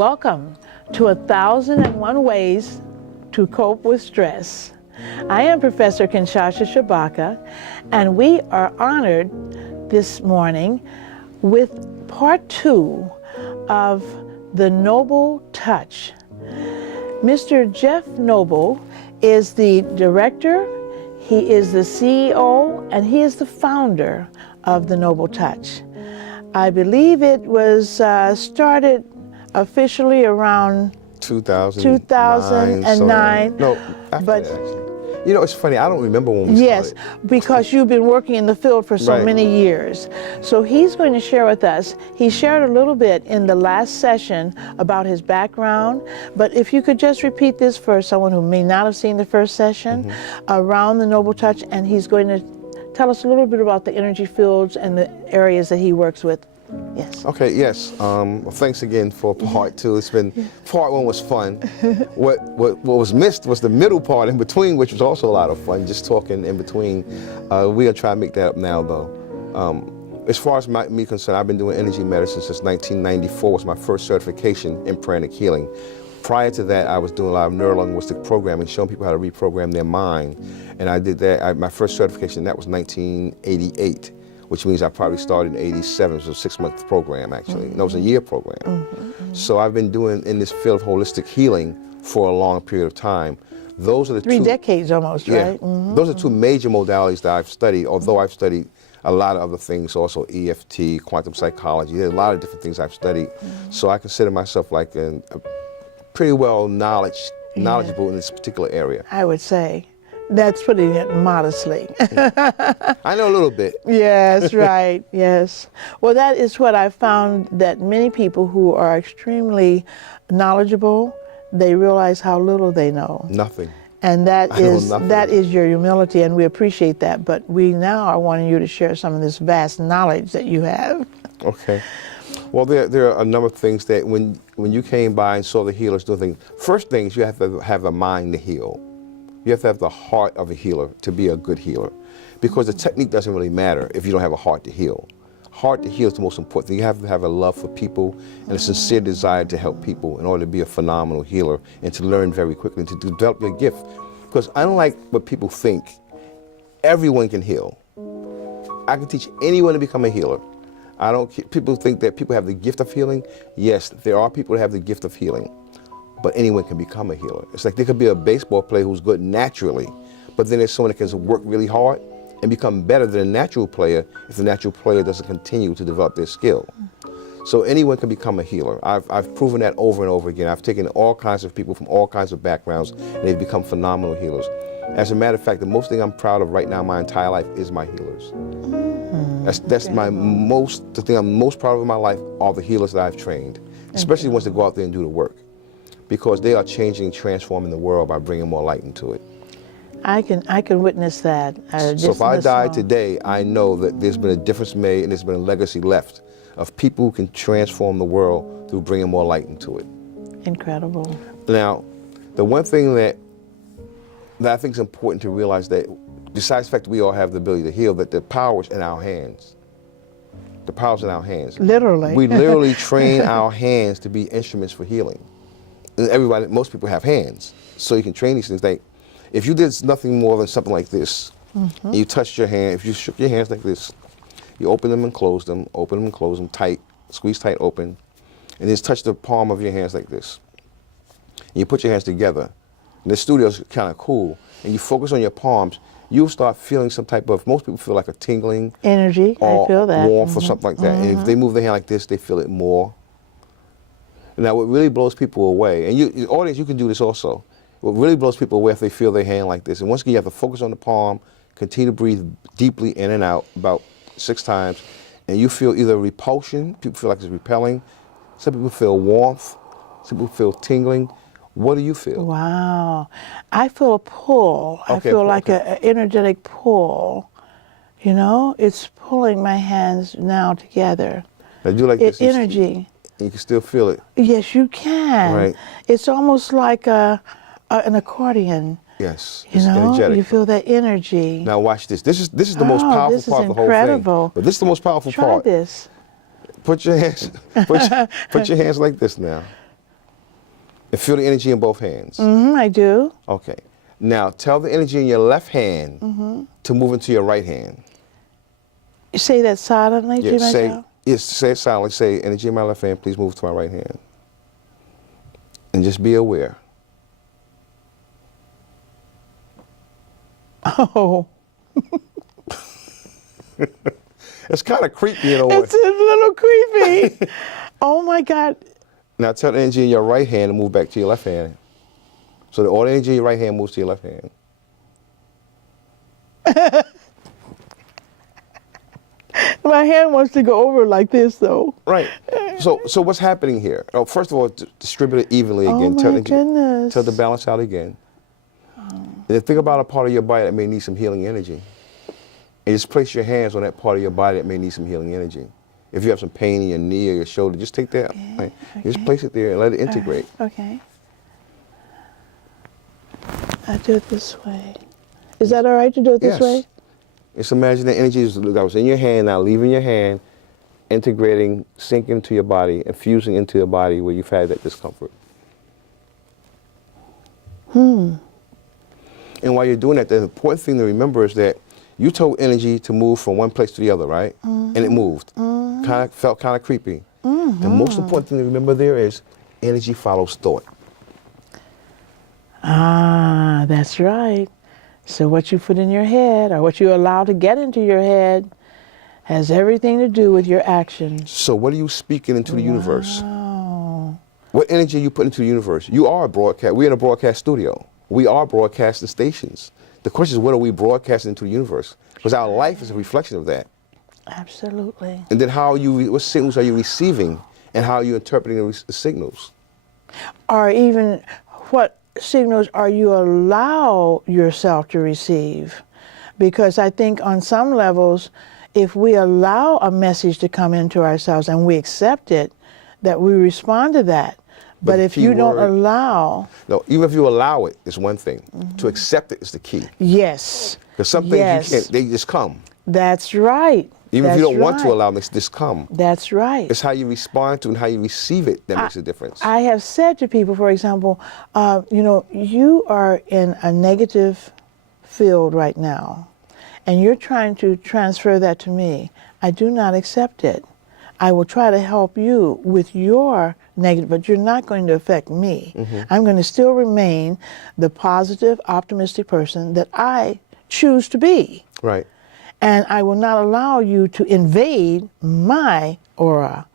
Welcome to 1001 Ways to Cope with Stress. I am Professor Kinshasha Shabaka, and we are honored this morning with part 2 of The Noble Touch. Mr. Jeff Noble is the director, he is the CEO, and he is the founder of The Noble Touch. I believe it was started officially around 2009. No, after but that, actually. You know, it's funny, I don't remember when we started. Yes, because you've been working in the field for so many years. So he's going to share with us, he shared a little bit in the last session about his background, but if you could just repeat this for someone who may not have seen the first session around the Noble Touch, and he's going to tell us a little bit about the energy fields and the areas that he works with. Yes. Okay, yes. Well, thanks again for part 2. It's been, part 1 was fun. What was missed was the middle part in between, which was also a lot of fun, just talking in between. We're going to try to make that up now, though. As far as me concerned, I've been doing energy medicine since 1994 was my first certification in Pranic healing. Prior to that, I was doing a lot of neuro-linguistic programming, showing people how to reprogram their mind. And I did that, my first certification, that was 1988. Which means I probably started in 87, so a 6-month program actually. And it was a year program. So I've been doing in this field of holistic healing for a long period of time. Those are the 3 decades almost, right? Those are 2 major modalities that I've studied, although I've studied a lot of other things, also EFT, quantum psychology. There's a lot of different things I've studied. So I consider myself like a pretty well knowledgeable in this particular area. I would say. That's putting it modestly. I know a little bit. Yes, right, yes. Well, that is what I found, that many people who are extremely knowledgeable, they realize how little they know. Nothing. And that is your humility, and we appreciate that. But we now are wanting you to share some of this vast knowledge that you have. Okay. Well, there are a number of things that when you came by and saw the healers doing things, first thing is you have to have a mind to heal. You have to have the heart of a healer to be a good healer, because the technique doesn't really matter if you don't have a heart to heal. Heart to heal is the most important thing. You have to have a love for people and a sincere desire to help people in order to be a phenomenal healer and to learn very quickly and to develop your gift. Because unlike what people think, everyone can heal. I can teach anyone to become a healer. People think that people have the gift of healing. Yes, there are people that have the gift of healing. But anyone can become a healer. It's like there could be a baseball player who's good naturally, but then there's someone that can work really hard and become better than a natural player if the natural player doesn't continue to develop their skill. So anyone can become a healer. I've proven that over and over again. I've taken all kinds of people from all kinds of backgrounds, and they've become phenomenal healers. As a matter of fact, the most thing I'm proud of right now my entire life is my healers. That's the thing I'm most proud of in my life are the healers that I've trained, especially the ones that go out there and do the work, because they are changing, transforming the world by bringing more light into it. I can witness that. So if I die today, I know that there's been a difference made and there's been a legacy left of people who can transform the world through bringing more light into it. Incredible. Now, the one thing that I think is important to realize, that besides the fact that we all have the ability to heal, that the power is in our hands. The power's in our hands. Literally. We literally train our hands to be instruments for healing. Most people have hands, so you can train these things. Like, if you did nothing more than something like this, and you touched your hand, if you shook your hands like this, you open them and close them, tight, squeeze tight, open, and just touch the palm of your hands like this. And you put your hands together. And the studio's kind of cool, and you focus on your palms, you'll start feeling some type of, most people feel like a tingling. Energy, or I feel that. warmth or something like that. And if they move their hand like this, they feel it more. Now, what really blows people away, and the audience, you can do this also. What really blows people away if they feel their hand like this, and once again, you have to focus on the palm, continue to breathe deeply in and out about 6 times, and you feel either repulsion, people feel like it's repelling, some people feel warmth, some people feel tingling. What do you feel? Wow. I feel a pull. I feel like an energetic pull. You know, it's pulling my hands now together. Now do like this. Energy. You can still feel it. Yes, you can. Right. It's almost like an accordion. Yes, it's energetic. You feel that energy. Now watch this. This is the most powerful part of the whole thing. But this is the most powerful part. Try this. Put your hands, put your hands like this now. And feel the energy in both hands. I do. Okay. Now tell the energy in your left hand to move into your right hand. You say that silently to myself? Say it silently. Say, energy in my left hand, please move to my right hand. And just be aware. Oh. It's kind of creepy in a way. It's a little creepy. Oh my God. Now tell the energy in your right hand to move back to your left hand. So that all the energy in your right hand moves to your left hand. My hand wants to go over like this, though. Right. So what's happening here? Oh, first of all, distribute it evenly again. Oh my goodness. Tell the balance out again. And then think about a part of your body that may need some healing energy. And just place your hands on that part of your body that may need some healing energy. If you have some pain in your knee or your shoulder, just take that. Okay, Right? okay. Just place it there and let it integrate. Okay. I do it this way. Is that all right to do it this Yes. way? Just imagine the energy that was in your hand now, leaving your hand, integrating, sinking into your body, infusing into your body where you've had that discomfort. And while you're doing that, the important thing to remember is that you told energy to move from one place to the other, right? And it moved. Felt kind of creepy. The most important thing to remember there is energy follows thought. Ah, that's right. So what you put in your head or what you allow to get into your head has everything to do with your actions. So what are you speaking into the universe? Oh. What energy are you putting into the universe? You are a broadcast. We're in a broadcast studio. We are broadcasting stations. The question is, what are we broadcasting into the universe? Because our life is a reflection of that. Absolutely. And then what signals are you receiving and how are you interpreting the signals? Or even what signals are you allow yourself to receive? Because I think on some levels, if we allow a message to come into ourselves and we accept it, that we respond to that. But if you don't allow... No, even if you allow it, it's one thing. To accept it is the key. Yes. Because some things you can't, they just come. That's right. Even if you don't want to allow them, they just come. That's right. It's how you respond to and how you receive it that makes a difference. I have said to people, for example, you are in a negative field right now, and you're trying to transfer that to me. I do not accept it. I will try to help you with your negative, but you're not going to affect me. I'm going to still remain the positive, optimistic person that I choose to be. Right. And I will not allow you to invade my aura.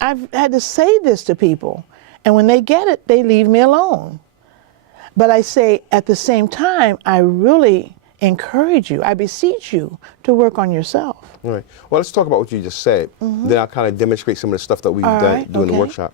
I've had to say this to people, and when they get it, they leave me alone. But I say, at the same time, I really encourage you, I beseech you to work on yourself. Right. Well, let's talk about what you just said. Then I'll kind of demonstrate some of the stuff that we've done during the workshop.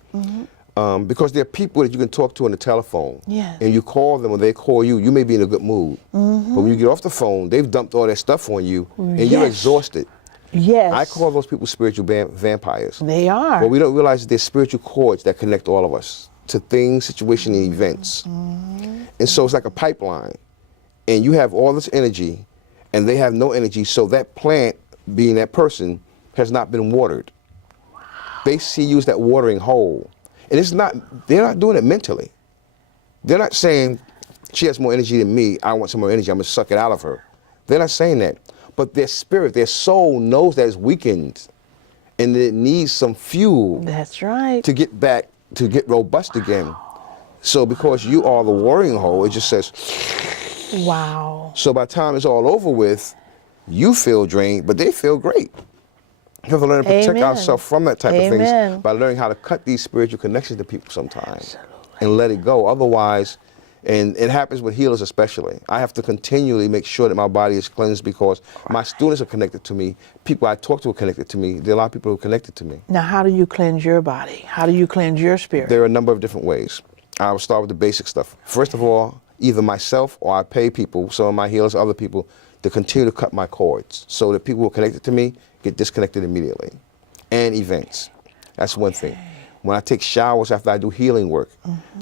Because there are people that you can talk to on the telephone, Yes. and you call them or they call you, you may be in a good mood. But when you get off the phone, they've dumped all that stuff on you, and you're exhausted. Yes. I call those people spiritual vampires. They are. But we don't realize that there's spiritual cords that connect all of us to things, situations, and events. And so it's like a pipeline. And you have all this energy, and they have no energy, so that plant, being that person, has not been watered. Wow. They see you as that watering hole. And they're not doing it mentally. They're not saying, she has more energy than me, I want some more energy, I'm gonna suck it out of her. They're not saying that. But their spirit, their soul knows that it's weakened and that it needs some fuel. That's right. To get back, to get robust again. So because you are the watering hole, it just says, wow. So by the time it's all over with, you feel drained, but they feel great. We have to learn to protect ourselves from that type of things by learning how to cut these spiritual connections to people sometimes. And let it go. Otherwise, and it happens with healers especially, I have to continually make sure that my body is cleansed because my students are connected to me. People I talk to are connected to me. There are a lot of people who are connected to me. Now, how do you cleanse your body? How do you cleanse your spirit? There are a number of different ways. I will start with the basic stuff. First of all, either myself or I pay people, some of my healers, other people, to continue to cut my cords so that people who are connected to me get disconnected immediately. And events. That's one thing. When I take showers after I do healing work,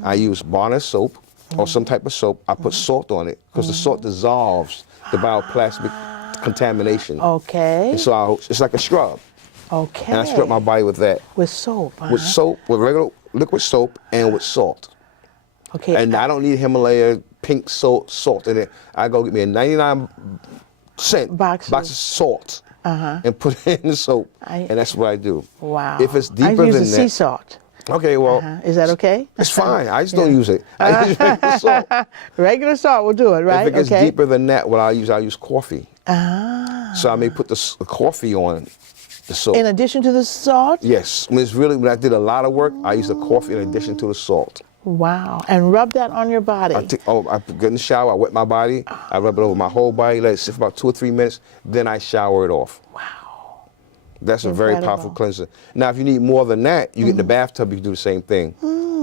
I use Barnes soap or some type of soap. I put salt on it because the salt dissolves the bioplastic contamination. Okay. And so it's like a scrub. Okay. And I scrub my body with that. With soap, huh? With soap, with regular liquid soap and with salt. Okay. And I don't need Himalaya pink salt in it. I go get me a 99-cent Box box of salt and put it in the soap, and that's what I do. Wow. If it's deeper I use than the that, sea salt. okay, well, Is that okay? it's fine. I just don't use it. I use regular salt. Regular salt will do it, right? If it gets okay. deeper than that, what I use coffee. Ah. So I may put the coffee on the soap. In addition to the salt? Yes. When I did a lot of work, I used the coffee in addition to the salt. Wow. And rub that on your body. I get in the shower, I wet my body, I rub it over my whole body, let it sit for about 2 or 3 minutes, then I shower it off. Wow. That's a very powerful cleanser. Now, if you need more than that, you get in the bathtub, you can do the same thing.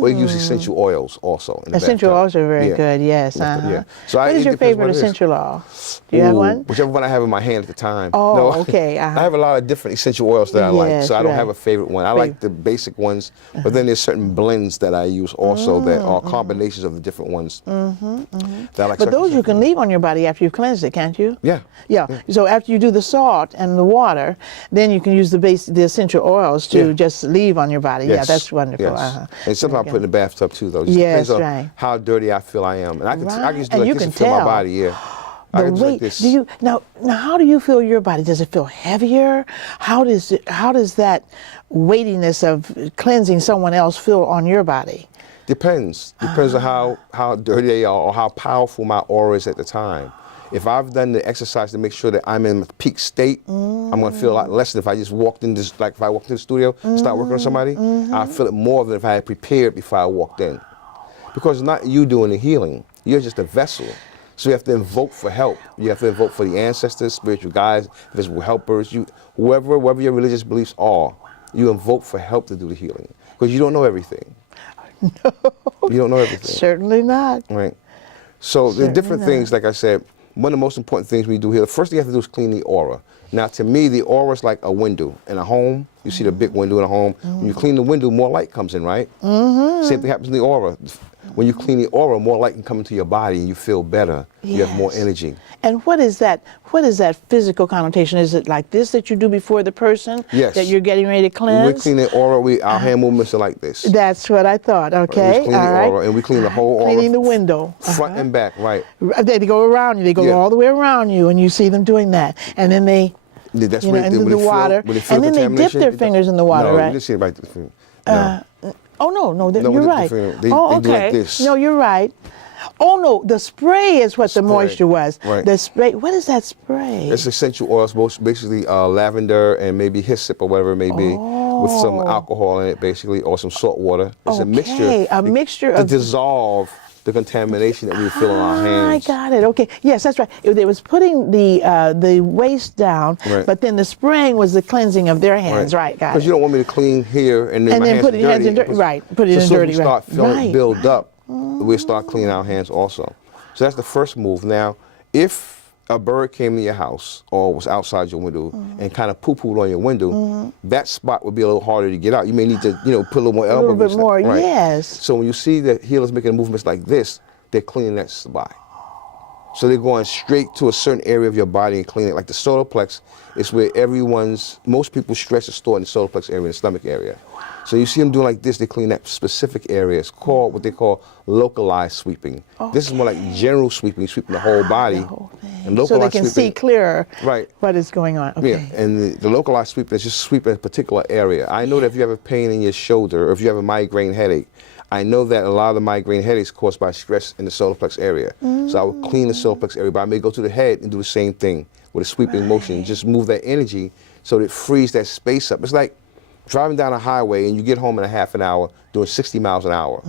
Or you can use essential oils also in the Essential bathtub. oils are very Yeah. good, yes. Yeah. So What is your favorite it is. essential oil? Do you have one? Whichever one I have in my hand at the time. Oh, No, okay. I have a lot of different essential oils that I like, Yes, so I don't right. have a favorite one. I like the basic ones, but then there's certain blends that I use also that are combinations of the different ones. That I like. But those you can leave on your body after you've cleansed it, can't you? Yeah. Yeah. So after you do the salt and the water, then you can use the essential oils to just leave on your body. Yes. Yeah, that's wonderful. Yes. And sometimes I put in the bathtub too, though. Just Yes, depends on right. how dirty I feel I am, and I can just do And like you this can and feel my tell. body. Yeah. I The can do weight. like this. Do you now? How do you feel your body? Does it feel heavier? How does that weightiness of cleansing someone else feel on your body? Depends. Depends on how dirty they are or how powerful my aura is at the time. If I've done the exercise to make sure that I'm in peak state, I'm gonna feel a lot less than if I just walked in this. Like if I walked in the studio, start working on somebody, I feel it more than if I had prepared before I walked in. Because it's not you doing the healing. You're just a vessel. So you have to invoke for help. You have to invoke for the ancestors, spiritual guides, visible helpers, whoever your religious beliefs are, you invoke for help to do the healing. Because you don't know everything. No. You don't know everything. Certainly not. Right. So there are different things, like I said, one of the most important things we do here, the first thing you have to do is clean the aura. Now, to me, the aura is like a window in a home. You see the big window in a home. When you clean the window, more light comes in, right? Same thing happens in the aura. When you clean the aura, more light can come into your body and you feel better. Yes. You have more energy. And what is that? What is that physical connotation? Is it like this that you do before the person? Yes. That you're getting ready to When we cleanse? clean the aura, our hand movements are like this. That's what I thought. Okay. We clean All the right. aura, and we clean the whole aura. Cleaning the window. Front and back, right. They go around you. They go Yeah. all the way around you, and you see them doing that. And then they, That's you know, into the water. And then they dip their fingers in the water, no, right? you didn't see it right there. No. Oh no, No, you're with right. the finger, they oh, do like okay. this. No, you're right. Oh no, the spray is what the moisture was. Right. The spray. What is that spray? It's essential oils, basically lavender and maybe hyssop or whatever it may be, with some alcohol in it, basically, or some salt water. It's a mixture. A mixture to of dissolve the contamination that we feel in our hands. I got it. Okay. Yes, that's right. It was putting the waste down, Right. but then the spraying was the cleansing of their hands. Right. Got Because it. you don't want me to clean here and then And my then hands put are your hands in dirty. dirt. Right. Put it in So dirty. we start Right. feeling Right. it build up, we start cleaning our hands also. So that's the first move. Now, if a bird came to your house or was outside your window and kind of poo-pooed on your window, that spot would be a little harder to get out. You may need to, put a little more A elbow little bit grease. more. Right. Yes. So when you see the healers making movements like this, they're cleaning that spot. So they're going straight to a certain area of your body and cleaning it. Like the solar plex is where most people's stress is stored in the solar plex area, the stomach area. So you see them doing like this, they clean that specific area. It's called what they call localized sweeping. This is more like general sweeping, sweeping the whole body. The whole thing. And So they localized can see sweeping, clearer Right. what is going on. Okay. Yeah, and the localized sweeping is just sweeping a particular area. I know that if you have a pain in your shoulder or if you have a migraine headache, I know that a lot of the migraine headaches caused by stress in the solar plex area. So I would clean the solar plex area, but I may go to the head and do the same thing with a sweeping motion. Just move that energy so that it frees that space up. It's like driving down a highway and you get home in a half an hour doing 60 miles an hour.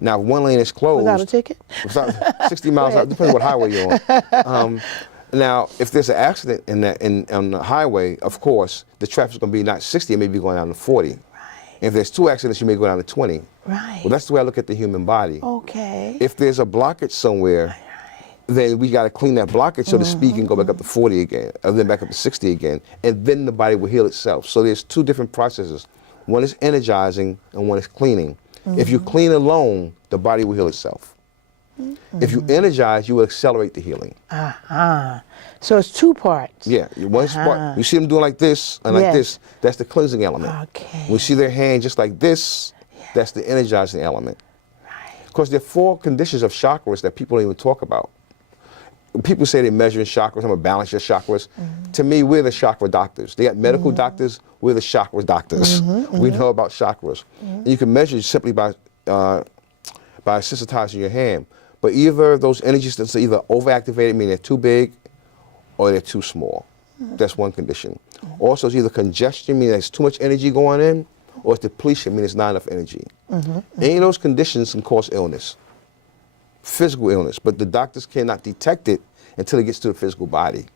Now, if one lane is closed. Without a ticket? Without 60 miles an hour, depends on what highway you're on. Now, if there's an accident on the highway, of course, the traffic's going to be not 60, it may be going down to 40. If there's 2 accidents, you may go down to 20. Right. Well, that's the way I look at the human body. Okay. If there's a blockage somewhere, then we got to clean that blockage so the speed can go back up to 40 again, and then back up to 60 again, and then the body will heal itself. So there's 2 different processes. One is energizing, and one is cleaning. If you clean alone, the body will heal itself. If you energize, you will accelerate the healing. So it's 2 parts. Yeah, one part. You see them doing like this and like Yes. this, that's the cleansing element. Okay. When you see their hand just like this, that's the energizing element. Because there are 4 conditions of chakras that people don't even talk about. People say they measure chakras, I'm gonna balance your chakras. To me, we're the chakra doctors. They got medical doctors, we're the chakra doctors. We know about chakras. And you can measure it simply by sensitizing your hand. But either those energy centers are either overactivated, meaning they're too big, or they're too small. That's one condition. Also, it's either congestion, meaning there's too much energy going in, or it's depletion, meaning there's not enough energy. Any of those conditions can cause illness, physical illness, but the doctors cannot detect it until it gets to the physical body.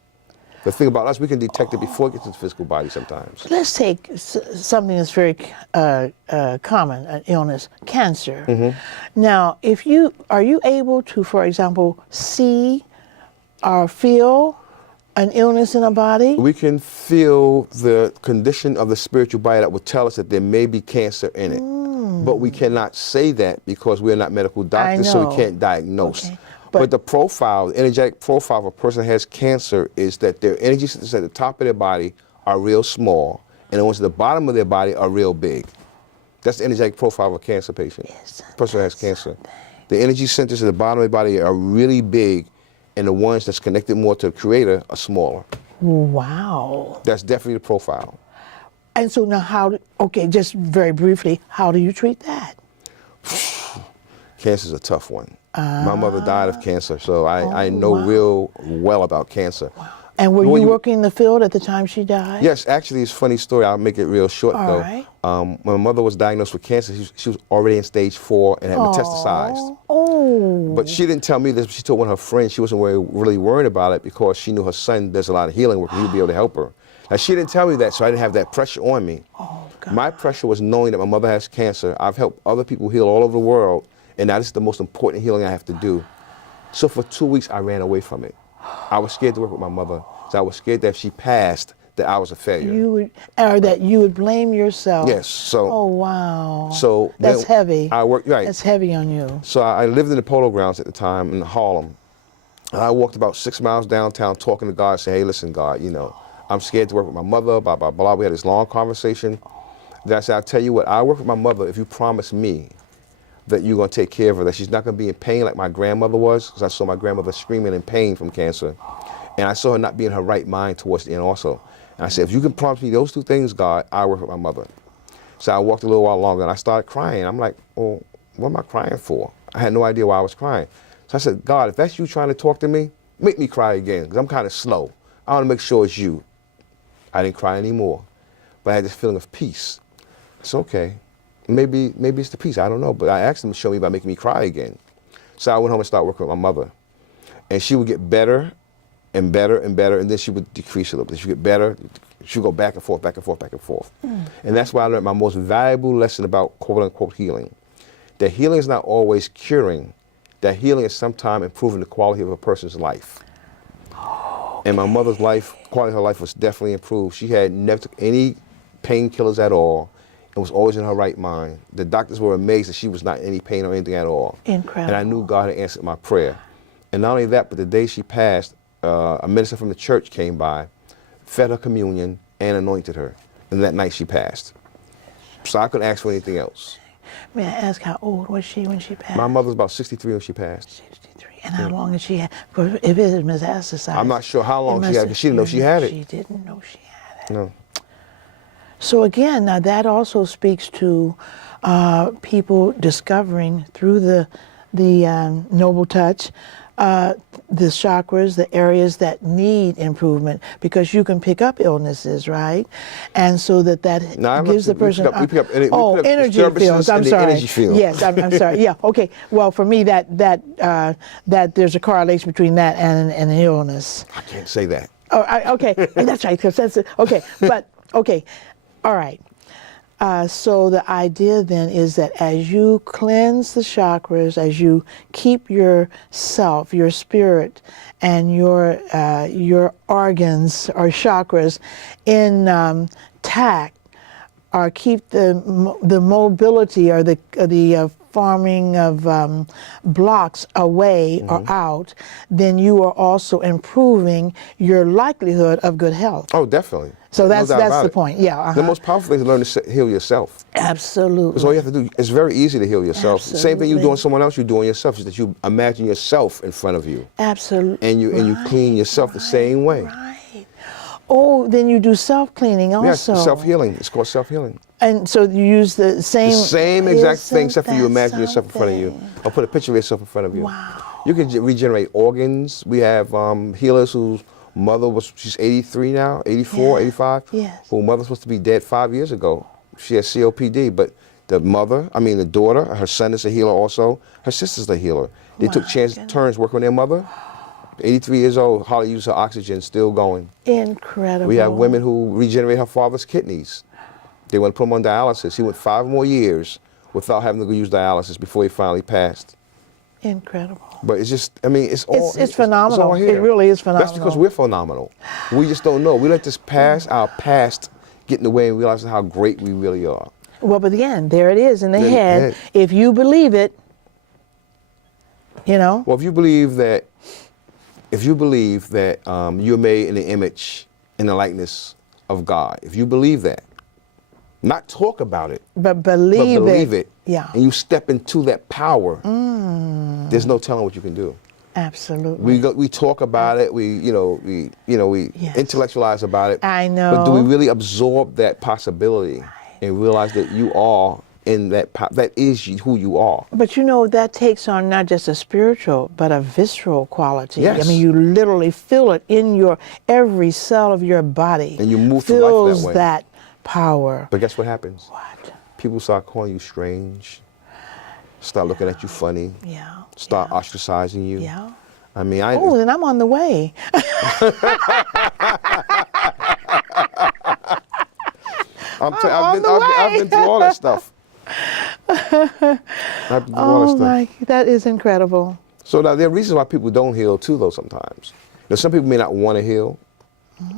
The thing about us, we can detect it before it gets to the physical body sometimes. Let's take something that's very common, an illness, cancer. Now, are you able to, for example, see or feel an illness in a body? We can feel the condition of the spiritual body that would tell us that there may be cancer in it. But we cannot say that because we're not medical doctors, so we can't diagnose. Okay. But the profile, the energetic profile of a person that has cancer is that their energy centers at the top of their body are real small, and the ones at the bottom of their body are real big. That's the energetic profile of a cancer patient. Yes, Person that has cancer. The energy centers at the bottom of the body are really big, and the ones that's connected more to the creator are smaller. Wow. That's definitely the profile. And so now just very briefly, how do you treat that? Cancer's a tough one. My mother died of cancer, so I know real well about cancer. Wow. And were you working in the field at the time she died? Yes, actually, it's a funny story. I'll make it real short, though. Right. When my mother was diagnosed with cancer, she was already in stage 4 and had metastasized. Oh. But she didn't tell me this. She told one of her friends. She wasn't really worried about it because she knew her son does a lot of healing work and he'd be able to help her. Now, she didn't tell me that, so I didn't have that pressure on me. Oh, God. My pressure was knowing that my mother has cancer. I've helped other people heal all over the world, and now this is the most important healing I have to do. So for 2 weeks, I ran away from it. I was scared to work with my mother, so I was scared that if she passed, that I was a failure. Or that you would blame yourself. Yes. So. Oh, wow. So that's heavy. I worked right. That's heavy on you. So I lived in the Polo Grounds at the time in Harlem. And I walked about 6 miles downtown talking to God, saying, hey, listen, God, I'm scared to work with my mother, blah, blah, blah. We had this long conversation. Then I said, I'll tell you what, I'll work with my mother if you promise me that you're going to take care of her, that she's not going to be in pain like my grandmother was, because I saw my grandmother screaming in pain from cancer. And I saw her not be in her right mind towards the end also. And I said, if you can promise me those 2 things, God, I'll work with my mother. So I walked a little while longer, and I started crying. I'm like, well, what am I crying for? I had no idea why I was crying. So I said, God, if that's you trying to talk to me, make me cry again, because I'm kind of slow. I want to make sure it's you. I didn't cry anymore, but I had this feeling of peace. It's okay. Maybe it's the peace, I don't know, but I asked him to show me by making me cry again. So I went home and started working with my mother. And she would get better and better and better, and then she would decrease a little bit. She would get better, she would go back and forth, back and forth, back and forth. And that's why I learned my most valuable lesson about quote-unquote healing. That healing is not always curing. That healing is sometimes improving the quality of a person's life. And my mother's life, quality of her life was definitely improved. She had never took any painkillers at all and was always in her right mind. The doctors were amazed that she was not in any pain or anything at all. Incredible. And I knew God had answered my prayer. And not only that, but the day she passed, a minister from the church came by, fed her communion, and anointed her. And that night she passed. So I couldn't ask for anything else. May I ask how old was she when she passed? My mother was about 63 when she passed. 63. And how long did she have? If it is metastasized. I'm not sure how long she had, because she didn't know she had it. She didn't know she had it. No. So again, now that also speaks to people discovering through the Noble Touch the chakras, the areas that need improvement, because you can pick up illnesses, right? And so that gives the person energy fields. I'm sorry. Energy field. Yes, I'm sorry. Yeah. Okay. Well, for me, that there's a correlation between that and an illness. I can't say that. Oh, okay. That's right. Because that's it. Okay. But okay. All right. So the idea then is that as you cleanse the chakras, as you keep yourself, your spirit, and your organs or chakras intact, or keep the mobility or the farming of blocks away or out, then you are also improving your likelihood of good health. Oh, definitely. So No that's doubt about the it. point. Yeah. The most powerful thing is to learn to heal yourself. Absolutely. Because all you have to do, it's very easy to heal yourself. Absolutely. Same thing you're doing someone else, you're doing yourself, is that you imagine yourself in front of you. Absolutely. And you clean yourself the same way. Right. Oh, then you do self-cleaning also. Yes, self-healing. It's called self-healing. And so you use the same... The same exact thing, except for you Isn't that imagine yourself in front of you. something? Or put a picture of yourself in front of you. Wow. You can regenerate organs. We have healers whose mother she's 83 now, 84, Yeah. 85. Yes. Whose mother was supposed to be dead 5 years ago. She has COPD, but the daughter, her son is a healer also. Her sister's a healer. They took turns working on their mother. 83 years old, hardly uses her oxygen, still going. Incredible. We have women who regenerate her father's kidneys. They want to put him on dialysis. He went 5 more years without having to go use dialysis before he finally passed. Incredible. But it's just, it's all It's phenomenal. It's all here. It really is phenomenal. That's because we're phenomenal. We just don't know. We let this our past get in the way and realize how great we really are. Well, but again, there it is in the Yeah, head. yeah. If you believe it, Well, if you believe that you're made in the image and the likeness of God, if you believe that, not talk about it, but believe it. Yeah. and you step into that power, there's no telling what you can do. Absolutely. We talk about it, we Yes. intellectualize about it. I know. But do we really absorb that possibility and realize that you are in that that is who you are? But that takes on not just a spiritual, but a visceral quality. Yes. I mean, you literally feel it in your every cell of your body. And you move through life that feels way. that power. But guess what happens? What? People start calling you strange, start looking at you funny, Yeah. start ostracizing you. Yeah. I mean, Oh, then I'm on the way. I've been through all that stuff. I've been through all that stuff. That is incredible. So now there are reasons why people don't heal too, though. Sometimes, some people may not want to heal.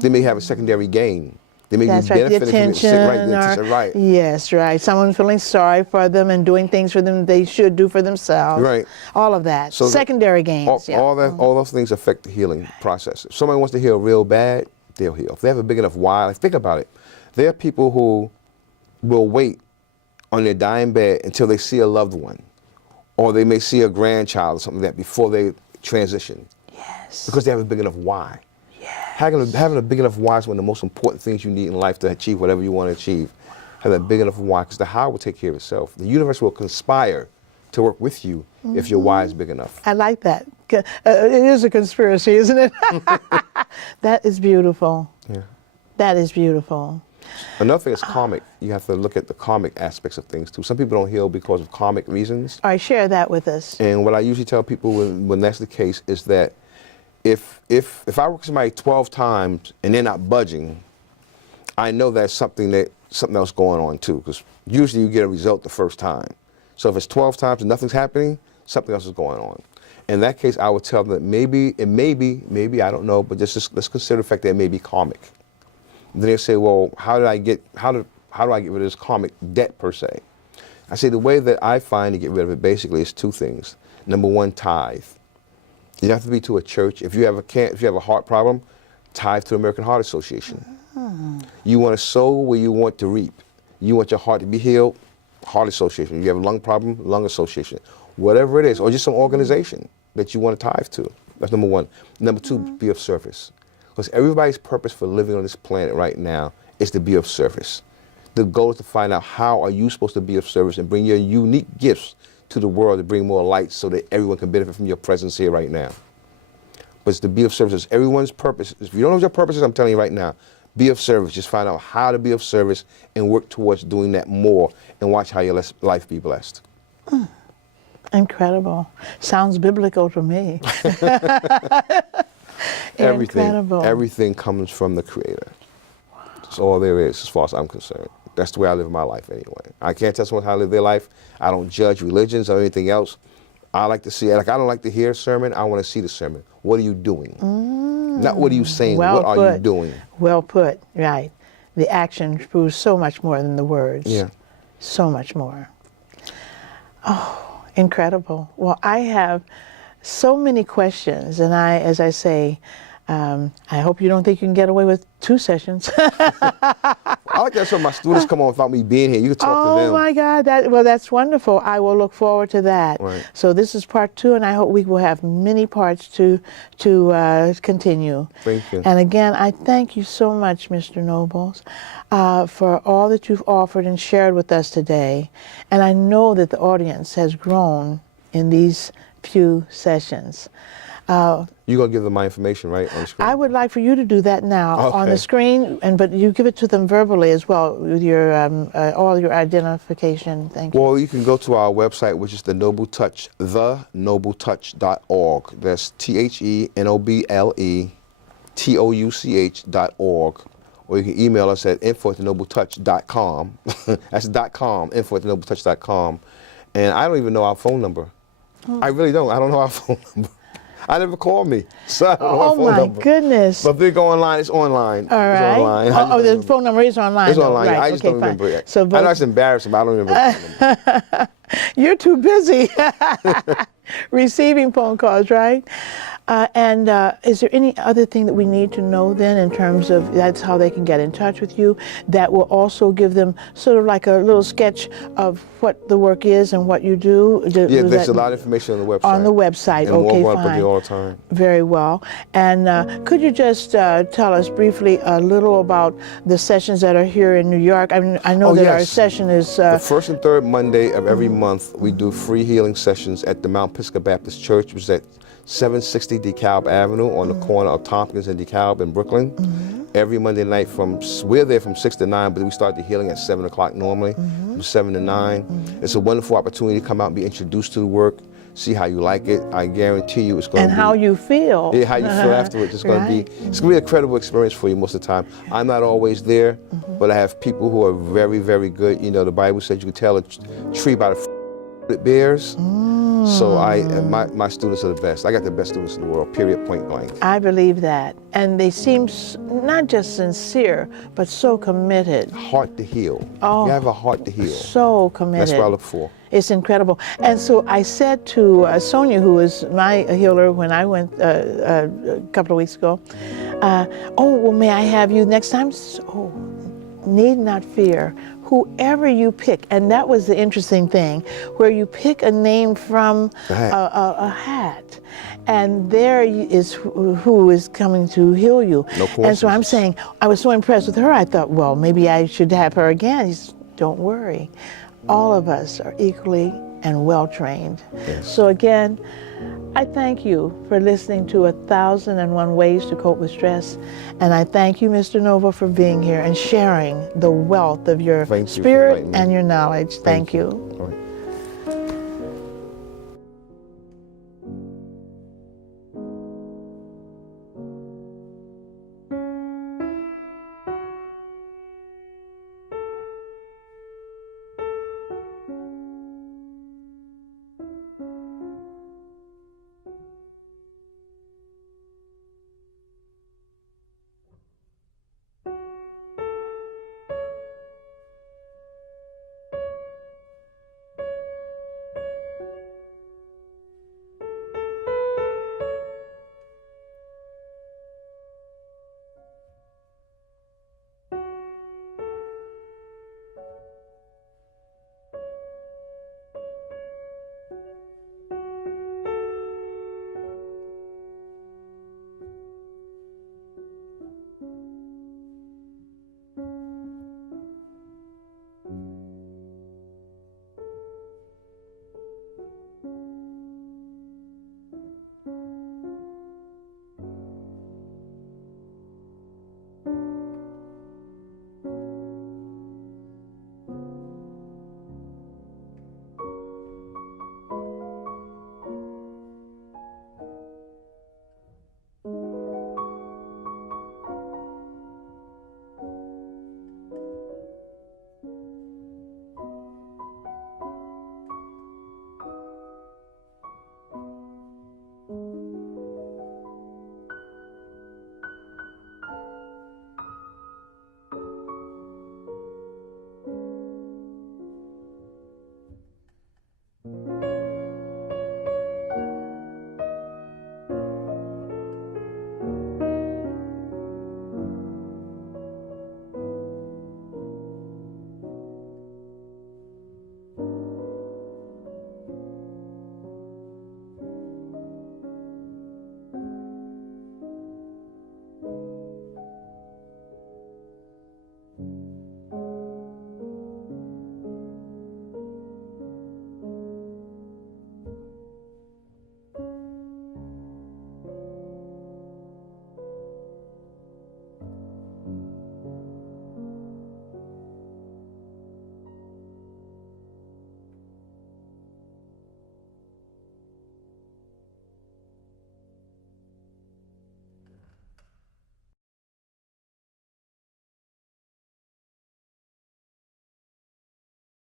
They may have a secondary gain. They may That's be right. The benefiting from attention, it. Right, the attention, right. Yes, right. Someone feeling sorry for them and doing things for them they should do for themselves. Right. All of that. So secondary gains. All those things affect the healing process. If somebody wants to heal real bad, they'll heal. If they have a big enough why, think about it. There are people who will wait on their dying bed until they see a loved one, or they may see a grandchild or something like that before they transition. Yes. Because they have a big enough why. Having a big enough why is one of the most important things you need in life to achieve whatever you want to achieve. Have that big enough why, because the how will take care of itself. The universe will conspire to work with you if your why is big enough. I like that. It is a conspiracy, isn't it? That is beautiful. Yeah. That is beautiful. Another thing is karmic. You have to look at the karmic aspects of things too. Some people don't heal because of karmic reasons. All right, share that with us. And what I usually tell people when that's the case is that if I work with somebody 12 times and they're not budging, I know there's something else going on too, because usually you get a result the first time. So if it's 12 times and nothing's happening, something else is going on. In that case, I would tell them that maybe, I don't know, but let's consider the fact that it may be karmic. And then they say, well, how do I get rid of this karmic debt per se? I say the way that I find to get rid of it basically is 2 things. Number 1, tithe. You have to be to a church. If you have a heart problem, tithe to the American Heart Association. You want to sow where you want to reap. You want your heart to be healed, Heart Association. You have a lung problem, Lung Association. Whatever it is, or just some organization that you want to tithe to. That's number 1. Number 2, be of service. Because everybody's purpose for living on this planet right now is to be of service. The goal is to find out how are you supposed to be of service and bring your unique gifts to the world to bring more light so that everyone can benefit from your presence here right now. But it's to be of service. It's everyone's purpose. If you don't know what your purpose is, I'm telling you right now, be of service. Just find out how to be of service and work towards doing that more and watch how your life be blessed. Incredible. Sounds biblical to me. Everything comes from the Creator. That's all there is as far as I'm concerned. That's the way I live my life anyway. I can't tell someone how to live their life. I don't judge religions or anything else. I like to see, I don't like to hear a sermon. I want to see the sermon. What are you doing? Not what are you saying, what are you doing? Well put, right. The action proves so much more than the words. Yeah. So much more. Oh. Incredible. Well, I have so many questions, and as I say, I hope you don't think you can get away with 2 sessions. I like that some of my students come on without me being here. You can talk to them. Oh my God, that's wonderful. I will look forward to that. Right. So this is part 2, and I hope we will have many parts to continue. Thank you. And again, I thank you so much, Mr. Nobles, for all that you've offered and shared with us today. And I know that the audience has grown in these few sessions. You're going to give them my information, right, on the screen? I would like for you to do that now on the screen, but you give it to them verbally as well with your all your identification. Thank you. Well, you can go to our website, which is the Noble Touch, thenobletouch.org. That's THENOBLETOUCH.org. Or you can email us at info@thenobletouch.com. That's .com, info@thenobletouch.com. And I don't even know our phone number. I really don't. I don't know our phone number. I never called me, so I don't know our phone number. Goodness. But if they go online, it's online. All right. It's online. The phone number is online. It's online. Right. I just don't remember it. So, I know it's embarrassing, but I don't remember the phone number. You're too busy receiving phone calls, right? And is there any other thing that we need to know then in terms of that's how they can get in touch with you? That will also give them sort of like a little sketch of what the work is and what you do? Yeah, there's a lot of information on the website. On the website, and okay, we'll fine. Put it all the time. Very well. And could you just tell us briefly a little about the sessions that are here in New York? I mean, I know that our session is... the first and third Monday of every month, we do free healing sessions at the Mount Pisgah Baptist Church, which is at 760 DeKalb Avenue on the corner of Tompkins and DeKalb in Brooklyn. Every Monday night we're there from 6 to 9, but we start the healing at 7 o'clock normally, from 7 to 9. It's a wonderful opportunity to come out and be introduced to the work, see how you like it. I guarantee you it's going to be... And how you feel. Yeah, how you feel afterwards. It's going to be it's going to be a credible experience for you most of the time. I'm not always there, but I have people who are very, very good. You know, the Bible says you can tell a tree by the fruit it bears. So my students are the best. I got the best students in the world, period, point blank. I believe that. And they seem not just sincere, but so committed. Heart to heal. Oh, you have a heart to heal. So committed. That's what I look for. It's incredible. And so I said to Sonia, who was my healer when I went a couple of weeks ago, oh, well, may I have you next time? Oh, need not fear. Whoever you pick, and that was the interesting thing, where you pick a name from a hat, and there is who is coming to heal you. No coincidence. And so I'm saying, I was so impressed with her, I thought, well, maybe I should have her again. He said, don't worry. All of us are equally and well trained. Yes. So again, I thank you for listening to 1001 Ways to Cope with Stress. And I thank you, Mr. Nova, for being here and sharing the wealth of your spirit and your knowledge. Thank you. All right.